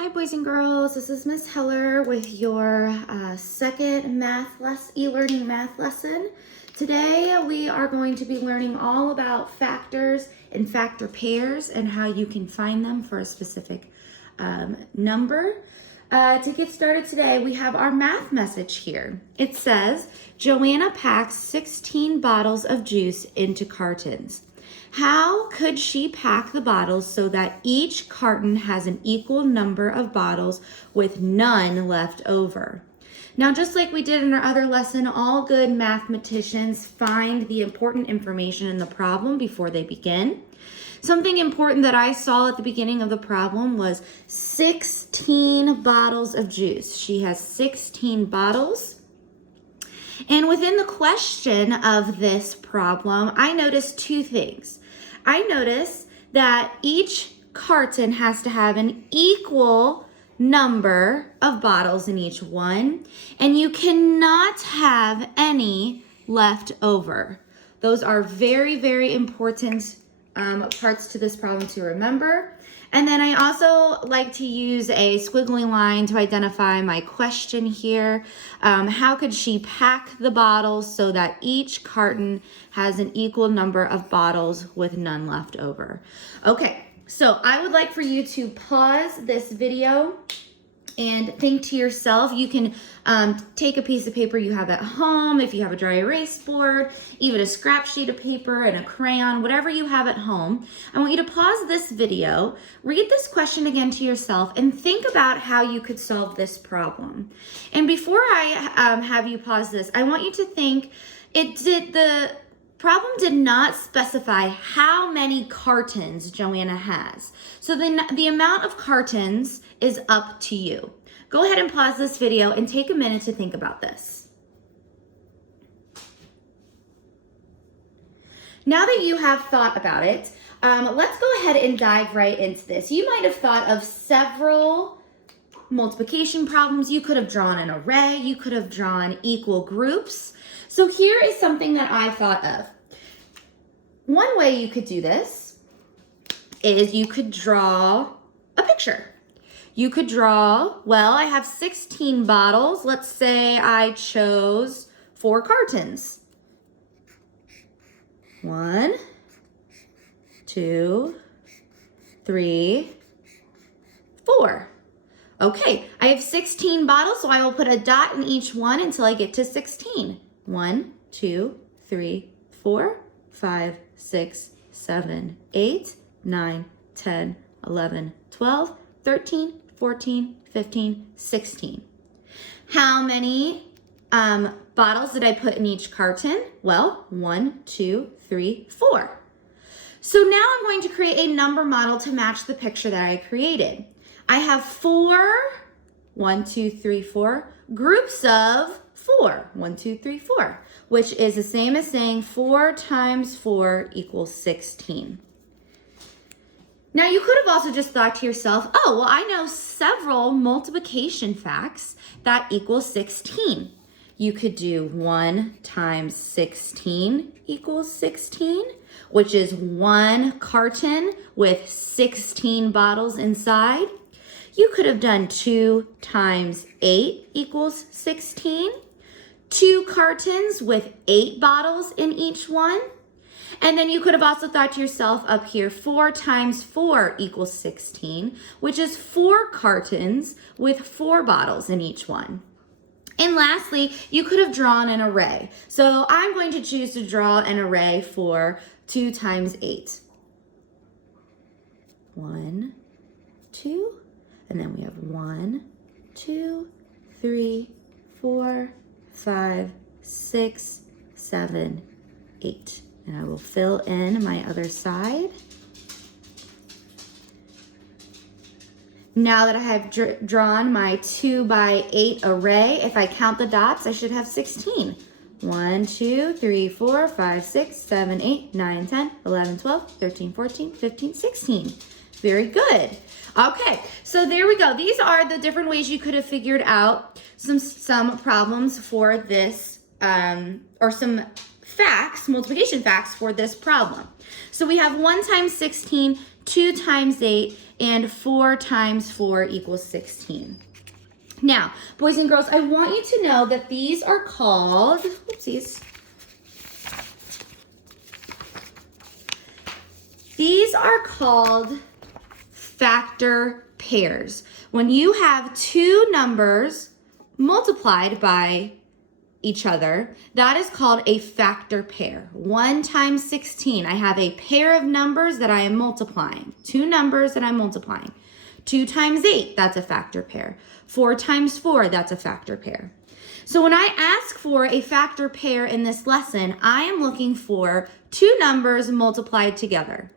Hi boys and girls, this is Miss Heller with your second e-learning math lesson. Today we are going to be learning all about factors and factor pairs and how you can find them for a specific number. To get started today, we have our math message here. It says, Joanna packs 16 bottles of juice into cartons. How could she pack the bottles so that each carton has an equal number of bottles with none left over? Now, just like we did in our other lesson, all good mathematicians find the important information in the problem before they begin. Something important that I saw at the beginning of the problem was 16 bottles of juice. She has 16 bottles. And within the question of this problem, I noticed two things. I noticed that each carton has to have an equal number of bottles in each one, and you cannot have any left over. Those are very, very important parts to this problem to remember. And then I also like to use a squiggly line to identify my question here. How could she pack the bottles so that each carton has an equal number of bottles with none left over? Okay, so I would like for you to pause this video and think to yourself. You can take a piece of paper you have at home, if you have a dry erase board, even a scrap sheet of paper and a crayon, whatever you have at home. I want you to pause this video, read this question again to yourself, and think about how you could solve this problem. And before I have you pause this, I want you to think, the problem did not specify how many cartons Joanna has. So the amount of cartons is up to you. Go ahead and pause this video and take a minute to think about this. Now that you have thought about it, let's go ahead and dive right into this. You might have thought of several multiplication problems. You could have drawn an array. You could have drawn equal groups. So here is something that I thought of. One way you could do this is you could draw a picture. You could draw, well, I have 16 bottles. Let's say I chose 4 cartons. 1, 2, 3, 4. Okay, I have 16 bottles, so I will put a dot in each one until I get to 16. 1, 2, 3, 4, 5, 6, 7, 8, 9, 10, 11, 12, 13, 14, 15, 16. How many bottles did I put in each carton? Well, 1, 2, 3, 4. So now I'm going to create a number model to match the picture that I created. I have 4 groups of 4. 1, 2, 3, 4, which is the same as saying 4 times 4 equals 16. Now you could have also just thought to yourself, oh, well, I know several multiplication facts that equal 16. You could do 1 times 16 equals 16, which is 1 carton with 16 bottles inside. You could have done 2 times 8 equals 16. 2 cartons with 8 bottles in each one. And then you could have also thought to yourself up here, 4 times 4 equals 16, which is 4 cartons with 4 bottles in each one. And lastly, you could have drawn an array. So I'm going to choose to draw an array for 2 times 8. 1, 2, and then we have 1, 2, 3, 4, 5, 6, 7, 8. And I will fill in my other side. Now that I have drawn my 2 by 8 array, if I count the dots, I should have 16. 1, 2, 3, 4, 5, 6, 7, 8, 9, 10, 11, 12, 13, 14, 15, 16. Very good. Okay, so there we go. These are the different ways you could have figured out some problems for this, or some multiplication facts for this problem. So we have 1 times 16, 2 times 8, and 4 times 4 equals 16. Now, boys and girls, I want you to know that these are called, oopsies. These are called factor pairs. When you have two numbers multiplied by each other, that is called a factor pair. 1 times 16, I have a pair of numbers that I am multiplying. Two numbers that I'm multiplying. 2 times 8, that's a factor pair. 4 times 4, that's a factor pair. So when I ask for a factor pair in this lesson, I am looking for two numbers multiplied together.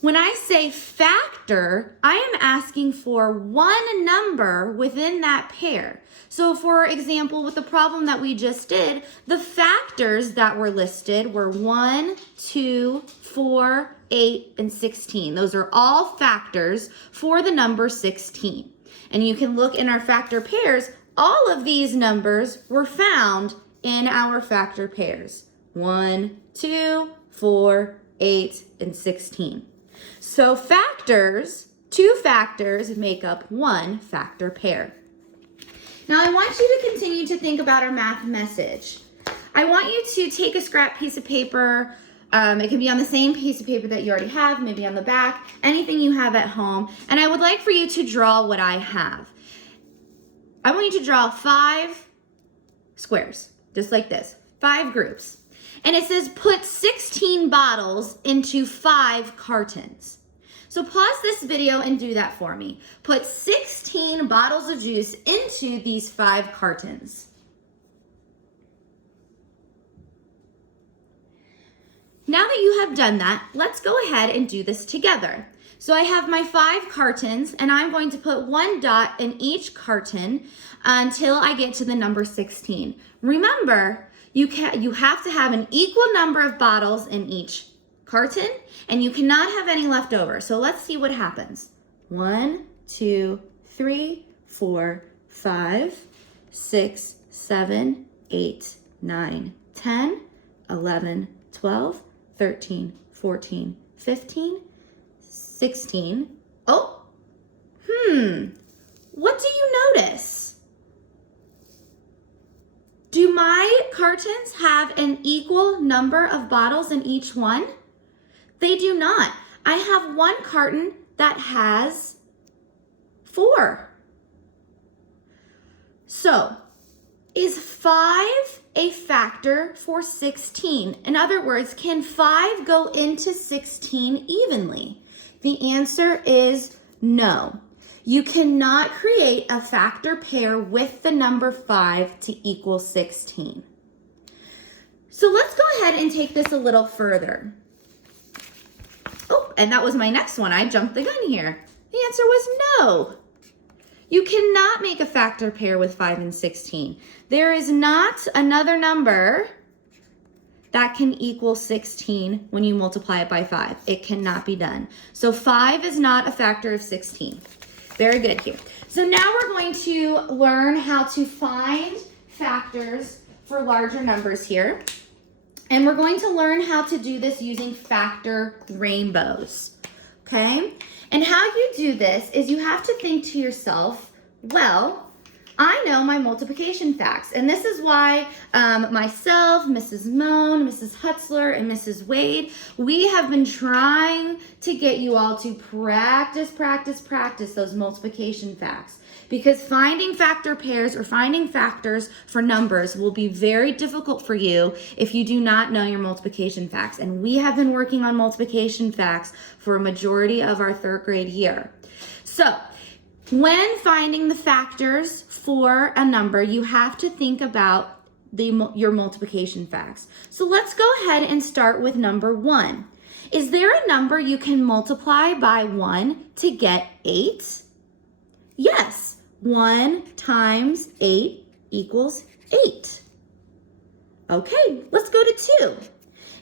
When I say factor, I am asking for one number within that pair. So for example, with the problem that we just did, the factors that were listed were 1, 2, 4, 8, and 16. Those are all factors for the number 16. And you can look in our factor pairs, all of these numbers were found in our factor pairs. 1, 2, 4, 8, and 16. So factors, two factors make up one factor pair. Now I want you to continue to think about our math message. I want you to take a scrap piece of paper. It can be on the same piece of paper that you already have, maybe on the back, anything you have at home. And I would like for you to draw what I have. I want you to draw 5 squares, just like this, 5 groups. And it says put 16 bottles into 5 cartons. So pause this video and do that for me. Put 16 bottles of juice into these 5 cartons. Now that you have done that, let's go ahead and do this together. So I have my 5 cartons, and I'm going to put 1 dot in each carton until I get to the number 16. Remember, you have to have an equal number of bottles in each carton, and you cannot have any left over. So let's see what happens. 1, 2, 3, 4, 5, 6, 7, 8, 9, 10, 11, 12, 13, 14, 15, 16. Oh, what do you notice? Do my cartons have an equal number of bottles in each one? They do not. I have one carton that has 4. So, is 5 a factor for 16? In other words, can 5 go into 16 evenly? The answer is no. You cannot create a factor pair with the number 5 to equal 16. So let's go ahead and take this a little further. Oh, and that was my next one. I jumped the gun here. The answer was no. You cannot make a factor pair with 5 and 16. There is not another number that can equal 16 when you multiply it by 5. It cannot be done. So 5 is not a factor of 16. Very good here. So now we're going to learn how to find factors for larger numbers here. And we're going to learn how to do this using factor rainbows, okay? And how you do this is you have to think to yourself, well, I know my multiplication facts, and this is why myself, Mrs. Moan, Mrs. Hutzler, and Mrs. Wade, we have been trying to get you all to practice those multiplication facts. Because finding factor pairs or finding factors for numbers will be very difficult for you if you do not know your multiplication facts. And we have been working on multiplication facts for a majority of our 3rd grade year. So, when finding the factors for a number, you have to think about your multiplication facts. So let's go ahead and start with number 1. Is there a number you can multiply by 1 to get 8? Yes, 1 times 8 equals 8. Okay, let's go to 2.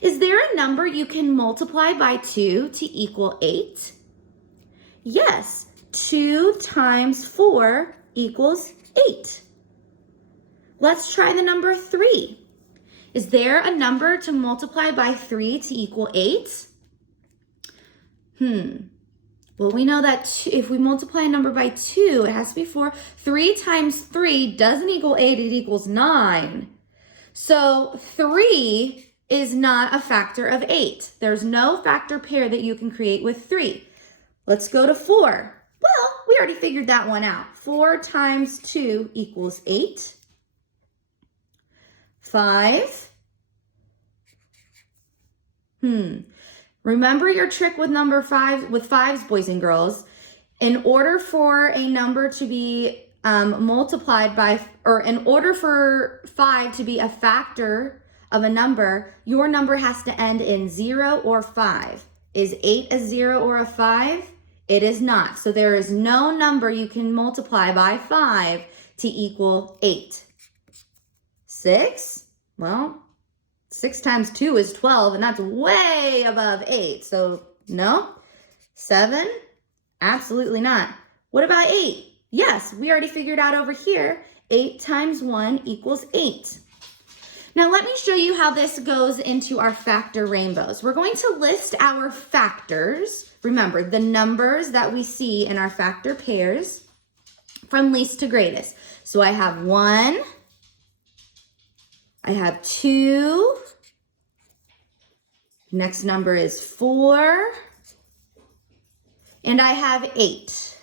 Is there a number you can multiply by 2 to equal 8? Yes. 2 times 4 equals 8. Let's try the number 3. Is there a number to multiply by 3 to equal 8? Well, we know that if we multiply a number by 2, it has to be 4. 3 times 3 doesn't equal 8, it equals 9. So 3 is not a factor of 8. There's no factor pair that you can create with 3. Let's go to 4. Well, we already figured that one out. 4 times 2 equals 8. 5. Remember your trick with number 5, with 5s, boys and girls. In order for a number to be multiplied by, or in order for 5 to be a factor of a number, your number has to end in 0 or 5. Is 8 a 0 or a 5? It is not. So there is no number you can multiply by 5 to equal 8. 6? Well, 6 times 2 is 12, and that's way above 8. So no. 7? Absolutely not. What about 8? Yes, we already figured out over here, 8 times 1 equals 8. Now let me show you how this goes into our factor rainbows. We're going to list our factors. Remember, the numbers that we see in our factor pairs from least to greatest. So I have 1, I have 2, next number is 4, and I have 8.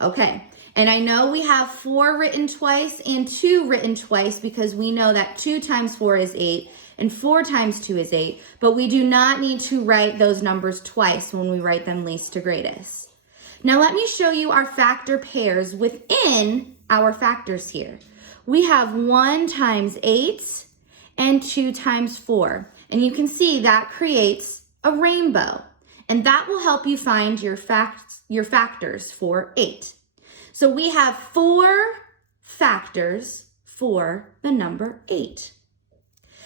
Okay, and I know we have 4 written twice and 2 written twice because we know that 2 times 4 is 8 and 4 times 2 is 8, but we do not need to write those numbers twice when we write them least to greatest. Now let me show you our factor pairs within our factors here. We have 1 times 8 and 2 times 4. And you can see that creates a rainbow. And that will help you find your factors for 8. So we have 4 factors for the number 8.